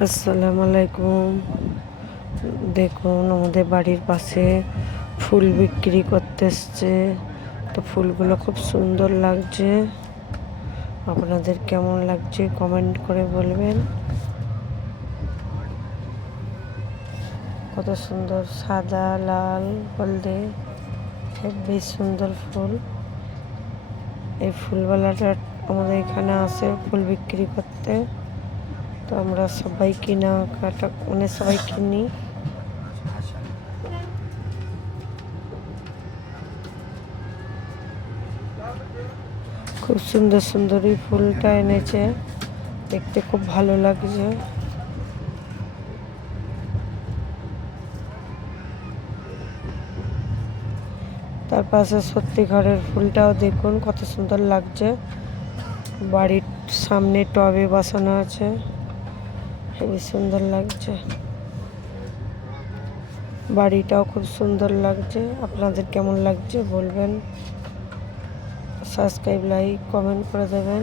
আসসালামু আলাইকুম। দেখুন আমাদের বাড়ির পাশে ফুল বিক্রি করতে এসছে। তো ফুলগুলো খুব সুন্দর লাগছে। আপনাদের কেমন লাগছে কমেন্ট করে বলবেন। কত সুন্দর সাদা, লাল, হলদে, বেশ সুন্দর ফুল। এই ফুলওয়ালাটা আমাদের এখানে আসে ফুল বিক্রি করতে। তো আমরা সবাই কেনাকাটা সবাই কিনি। খুব সুন্দর সুন্দর এই ফুলটা এনেছে, দেখতে খুব ভালো লাগছে। তার পাশে সত্যি ঘরের ফুলটাও দেখুন কত সুন্দর লাগছে। বাড়ির সামনে টবে বসানো আছে, খুবই সুন্দর লাগছে। বাড়িটাও খুব সুন্দর লাগছে। আপনাদের কেমন লাগছে বলবেন। সাবস্ক্রাইব, লাইক, কমেন্ট করে দেবেন।